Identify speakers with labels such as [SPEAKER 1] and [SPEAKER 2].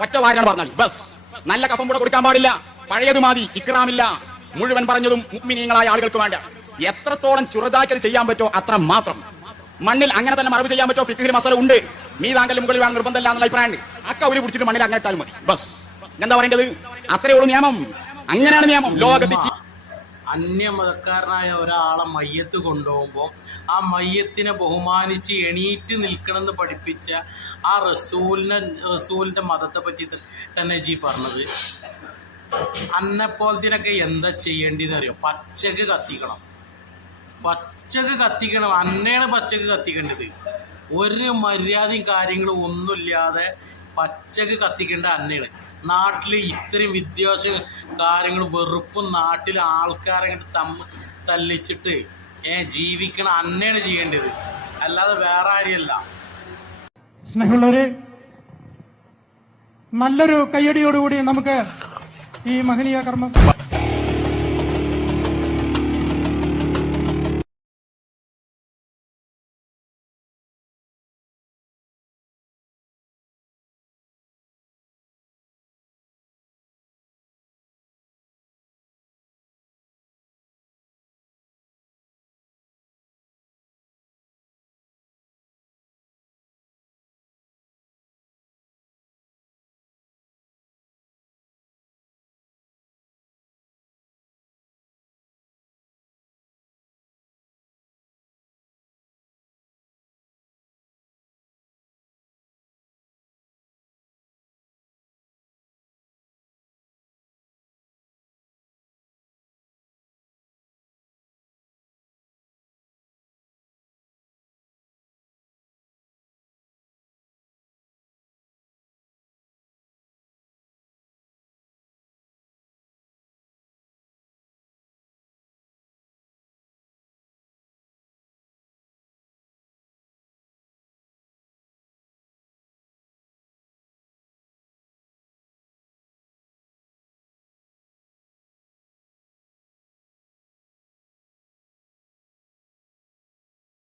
[SPEAKER 1] ഒറ്റ വാരാണ് പറഞ്ഞാൽ ബസ്. നല്ല കഫം കൂടെ കൊടുക്കാൻ പാടില്ല. പഴയത് മതി ഇക്രാമില്ല. മുഴുവൻ പറഞ്ഞതും മുക്മിനീങ്ങളായ ആളുകൾക്ക് വേണ്ട. എത്രത്തോളം ചെറുതാക്കി ചെയ്യാൻ പറ്റോ അത്ര മാത്രം. മണ്ണിൽ അങ്ങനെ തന്നെ മറവ് ചെയ്യാൻ പറ്റോ ഫിക്കിൽ മസാല ഉണ്ട്. നീ താങ്കളുടെ മുകളിൽ വേണം നിർബന്ധമില്ല എന്നുള്ള അഭിപ്രായമുണ്ട്. അക്ക ഒരു പിടിച്ചിട്ട് മണ്ണിൽ അങ്ങനെ ഇട്ടാലും മതി. ബസ്. എന്താ പറയേണ്ടത്? അത്രയേ ഉള്ളൂ നിയമം. അങ്ങനെയാണ് നിയമം. ലോകത്ത് ചി-
[SPEAKER 2] അന്യമതക്കാരനായ ഒരാളെ മയ്യത്ത് കൊണ്ടുപോകുമ്പോൾ ആ മയ്യത്തിനെ ബഹുമാനിച്ച് എണീറ്റ് നിൽക്കണമെന്ന് പഠിപ്പിച്ച ആ റസൂലിനെ റസൂലിന്റെ മതത്തെ പറ്റി തന്നെ ജി പറഞ്ഞത്. അന്നപ്പോലത്തിനൊക്കെ എന്താ ചെയ്യേണ്ടതെന്ന് അറിയോ പച്ചക്ക് കത്തിക്കണം. പച്ചക്ക് കത്തിക്കണം. അന്നയാണ് പച്ചക്ക് കത്തിക്കേണ്ടത്. ഒരു മര്യാദയും കാര്യങ്ങളും ഒന്നുമില്ലാതെ പച്ചക്ക് കത്തിക്കേണ്ട അന്നയാണ് നാട്ടിൽ ഇത്രയും വിദ്യാഭ്യാസ കാര്യങ്ങൾ വെറുപ്പും നാട്ടിലെ ആൾക്കാരെ തമ്മ തല്ലിച്ചിട്ട് ഏ ജീവിക്കണ അന്നയാണ് ചെയ്യേണ്ടത്. അല്ലാതെ വേറെ ആരെയല്ല
[SPEAKER 3] സ്നേഹമുള്ളവര് നല്ലൊരു കയ്യടിയോടുകൂടി നമുക്ക് ഈ മഹനീയ കർമ്മം